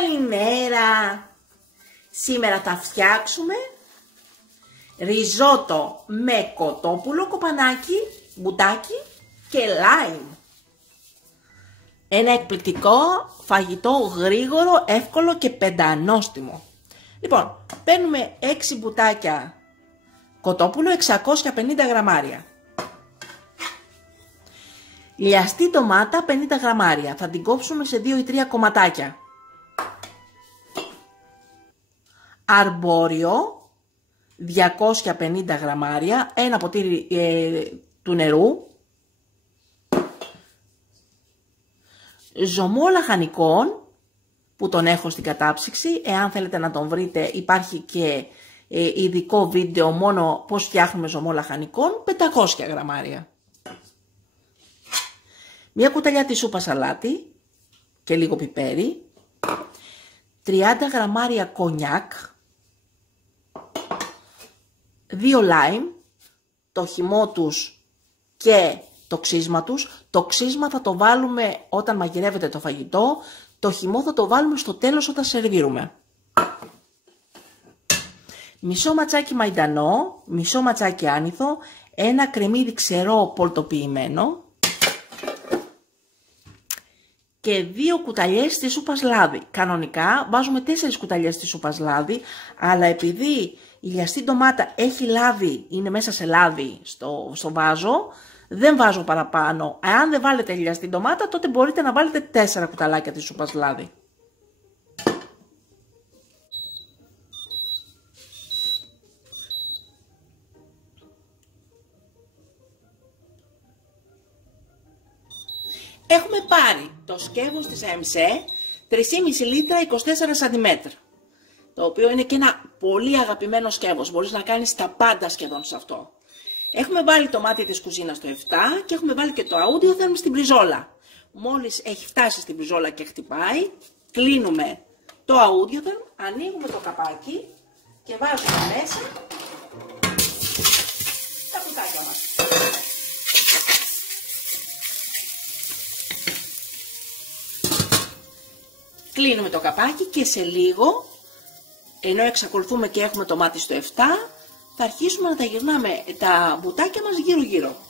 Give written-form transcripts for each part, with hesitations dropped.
Καλημέρα! Σήμερα θα φτιάξουμε ριζότο με κοτόπουλο, κοπανάκι, μπουτάκι και λάιμ. Ένα εκπληκτικό φαγητό γρήγορο, εύκολο και πεντανόστιμο. Λοιπόν, παίρνουμε 6 μπουτάκια κοτόπουλο, 650 γραμμάρια. Λιαστή ντομάτα 50 γραμμάρια, θα την κόψουμε σε 2 ή 3 κομματάκια. Αρμπόριο 250 γραμμάρια, ένα ποτήρι του νερού. Ζωμό λαχανικών που τον έχω στην κατάψυξη, εάν θέλετε να τον βρείτε υπάρχει και ειδικό βίντεο μόνο πώς φτιάχνουμε ζωμό λαχανικών, 500 γραμμάρια. Μία κουταλιά τη σούπα σαλάτι και λίγο πιπέρι, 30 γραμμάρια κονιάκ, 2 λάιμ, το χυμό τους και το ξύσμα τους. Το ξύσμα θα το βάλουμε όταν μαγειρεύετε το φαγητό, το χυμό θα το βάλουμε στο τέλος όταν σερβίρουμε. Μισό ματσάκι μαϊντανό, μισό ματσάκι άνηθο, ένα κρεμμύδι ξερό πολτοποιημένο και 2 κουταλιές της σούπας λάδι. Κανονικά βάζουμε 4 κουταλιές της σούπας λάδι, αλλά επειδή η λιαστή ντομάτα έχει λάδι, είναι μέσα σε λάδι στο βάζο, δεν βάζω παραπάνω. Αν δεν βάλετε λιαστή ντομάτα, τότε μπορείτε να βάλετε 4 κουταλάκια της σούπας λάδι. Έχουμε πάρει το σκεύος της ΑΕΜΣΕ 3,5 λίτρα 24 cm, το οποίο είναι και ένα πολύ αγαπημένο σκεύος, μπορείς να κάνεις τα πάντα σχεδόν σε αυτό. Έχουμε βάλει το μάτι της κουζίνας στο 7 και έχουμε βάλει και το audiotherm στην πριζόλα. Μόλις έχει φτάσει στην πριζόλα και χτυπάει, κλείνουμε το audiotherm, ανοίγουμε το καπάκι και βάζουμε μέσα τα κουτάκια μας. Κλείνουμε το καπάκι και σε λίγο, ενώ εξακολουθούμε και έχουμε το μάτι στο 7, θα αρχίσουμε να τα γυρνάμε τα μπουτάκια μας γύρω γύρω.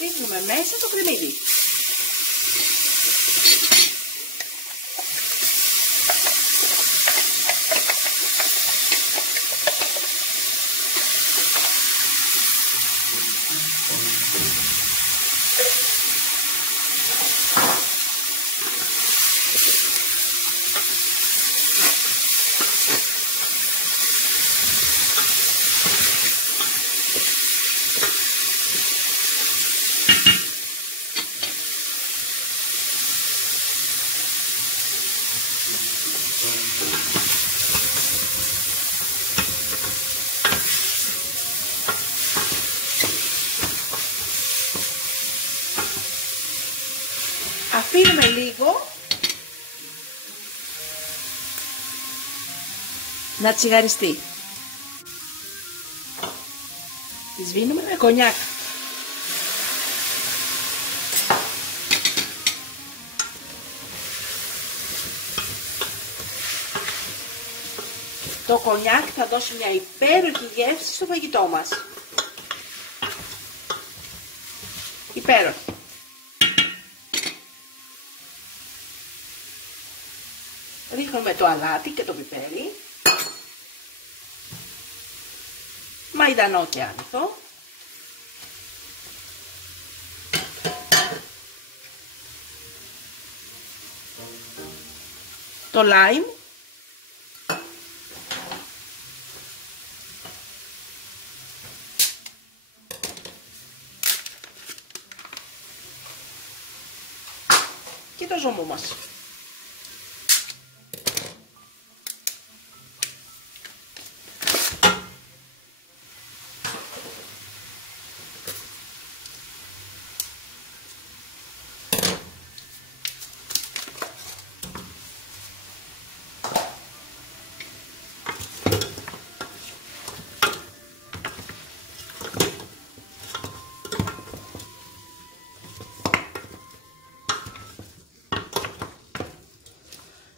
Ρίχνουμε μέσα το κρεμμύδι. Αφήνουμε λίγο να τσιγαριστεί. Τη σβήνουμε με κονιάκ. Το κονιάκ θα δώσει μια υπέροχη γεύση στο φαγητό μας. Υπέροχη. Ρίχνουμε το αλάτι και το πιπέρι, μαϊντανό και άνηθο. το λάιμ, και το ζωμό μας.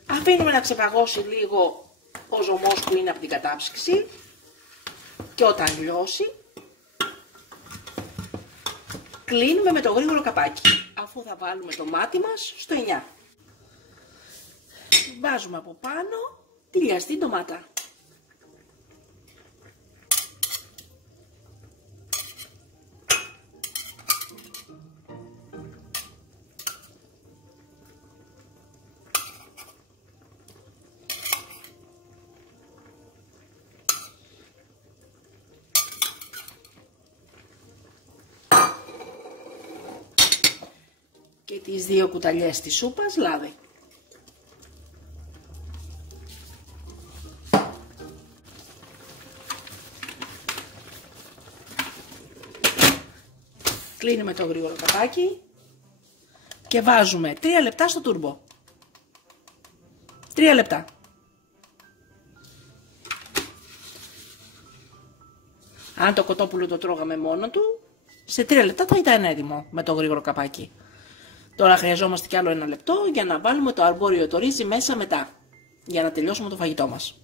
Αφήνουμε να ξεπαγώσει λίγο ο ζωμός που είναι από την κατάψυξη και όταν λιώσει κλείνουμε με το γρήγορο καπάκι, αφού θα βάλουμε το μάτι μας στο 9. Βάζουμε από πάνω τη λιαστή ντομάτα. Και τις 2 κουταλιές της σούπας λάδι. Κλείνουμε το γρήγορο καπάκι και βάζουμε 3 λεπτά στο τούρμπο. 3 λεπτά. Αν το κοτόπουλο το τρώγαμε μόνο του, σε 3 λεπτά θα ήταν έτοιμο με το γρήγορο καπάκι. Τώρα χρειαζόμαστε κι άλλο 1 λεπτό για να βάλουμε το αρμπόριο το ρύζι μέσα μετά, για να τελειώσουμε το φαγητό μας.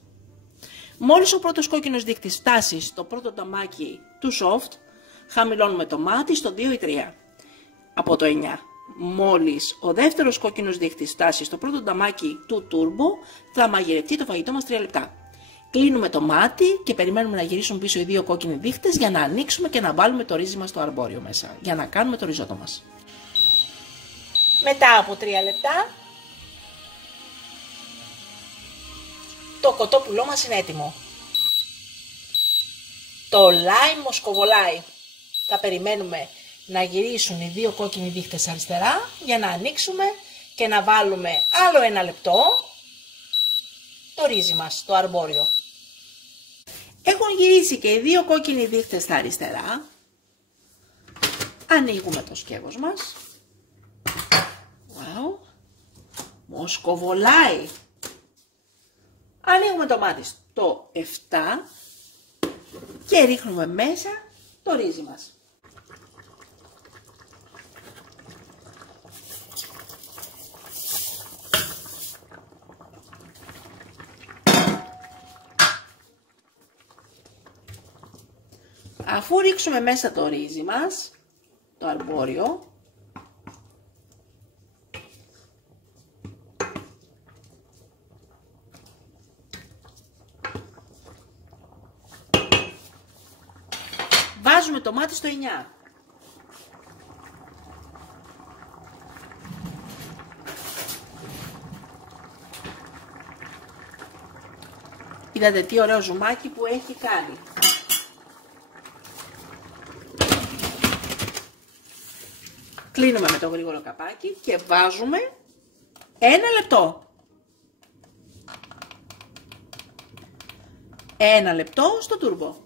Μόλις ο πρώτος κόκκινος δείκτης φτάσει στο πρώτο ταμάκι του soft, χαμηλώνουμε το μάτι στο 2 ή 3 από το 9. Μόλις ο δεύτερος κόκκινος δείκτης φτάσει στο πρώτο ταμάκι του turbo, θα μαγειρευτεί το φαγητό μας 3 λεπτά. Κλείνουμε το μάτι και περιμένουμε να γυρίσουν πίσω οι 2 κόκκινοι δείκτες για να ανοίξουμε και να βάλουμε το ρύζι μας στο αρμπόριο μέσα, για να κάνουμε το ριζότο μας. Μετά από 3 λεπτά, το κοτόπουλό μας είναι έτοιμο. Το λάιμ μοσκοβολάει. Θα περιμένουμε να γυρίσουν οι 2 κόκκινοι δείχτες αριστερά για να ανοίξουμε και να βάλουμε άλλο 1 λεπτό το ρύζι μας, το αρμπόριο. Έχουν γυρίσει και οι 2 κόκκινοι δείχτες στα αριστερά. Ανοίγουμε το σκεύος μας. Wow. Μοσκοβολάει. Ανοίγουμε το μάτι στο 7 και ρίχνουμε μέσα το ρύζι μας. Αφού ρίξουμε μέσα το ρύζι μας, το αρμπόριο, βάζουμε το μάτι στο 9. Είδατε τι ωραίο ζουμάκι που έχει κάνει. Κλείνουμε με το γρήγορο καπάκι και βάζουμε 1 λεπτό. 1 λεπτό στο τούρμπο.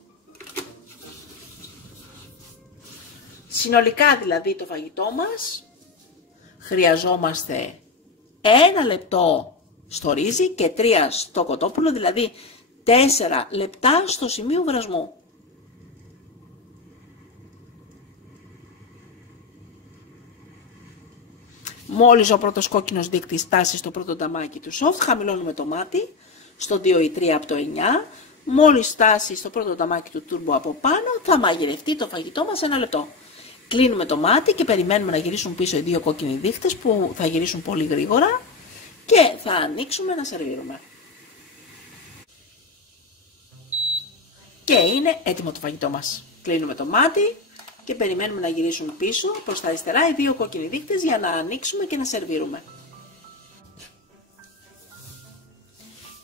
Συνολικά δηλαδή το φαγητό μας χρειαζόμαστε 1 λεπτό στο ρύζι και 3 στο κοτόπουλο, δηλαδή 4 λεπτά στο σημείο βρασμού. Μόλις ο πρώτος κόκκινος δείκτης φτάσει στο πρώτο ταμάκι του soft, χαμηλώνουμε το μάτι στο 2 ή 3 από το 9. Μόλις φτάσει στο πρώτο ταμάκι του turbo από πάνω, θα μαγειρευτεί το φαγητό μας 1 λεπτό. Κλείνουμε το μάτι και περιμένουμε να γυρίσουν πίσω οι 2 κόκκινοι δείκτες που θα γυρίσουν πολύ γρήγορα και θα ανοίξουμε να σερβίρουμε. Και είναι έτοιμο το φαγητό μας. Κλείνουμε το μάτι και περιμένουμε να γυρίσουν πίσω προς τα αριστερά οι 2 κόκκινοι δείκτες για να ανοίξουμε και να σερβίρουμε.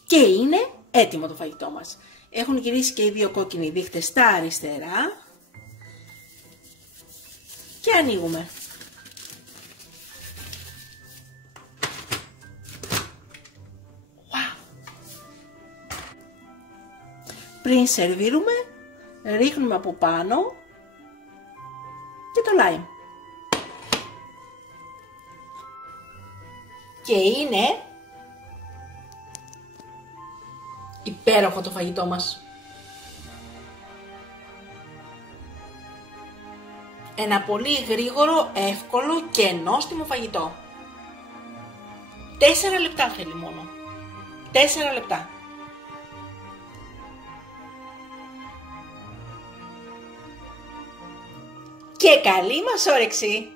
Και είναι έτοιμο το φαγητό μας. Έχουν γυρίσει και οι δύο κόκκινοι δείχτες στα αριστερά. Και ανοίγουμε. Wow. Πριν σερβίρουμε, ρίχνουμε από πάνω και το λάιμ. Και είναι υπέροχο το φαγητό μας. Ένα πολύ γρήγορο, εύκολο και νόστιμο φαγητό. 4 λεπτά θέλει μόνο. 4 λεπτά. Και καλή μας όρεξη!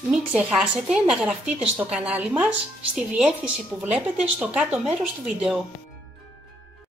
Μην ξεχάσετε να γραφτείτε στο κανάλι μας στη διεύθυνση που βλέπετε στο κάτω μέρος του βίντεο.